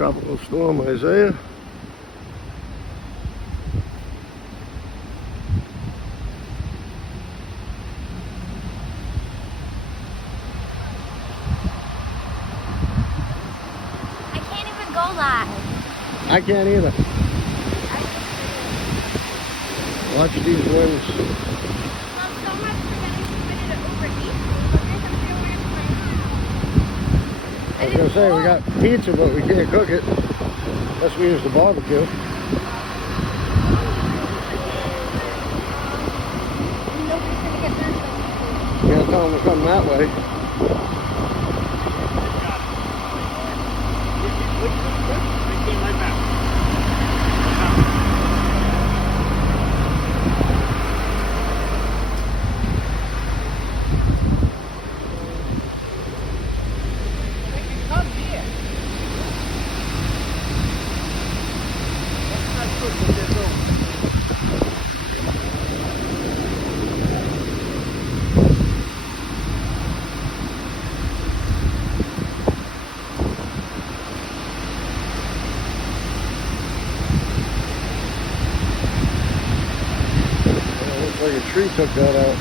Tropical storm Isaiah. I can't even go live. I can't either. Watch these winds. Well, so much for getting somebody to overheat. I was gonna say we got pizza, but we can't cook it unless we use the barbecue. You gotta tell them to come that way. Looks like a tree took that out.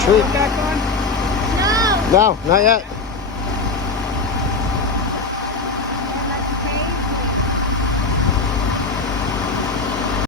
Tree. No. No, not yet.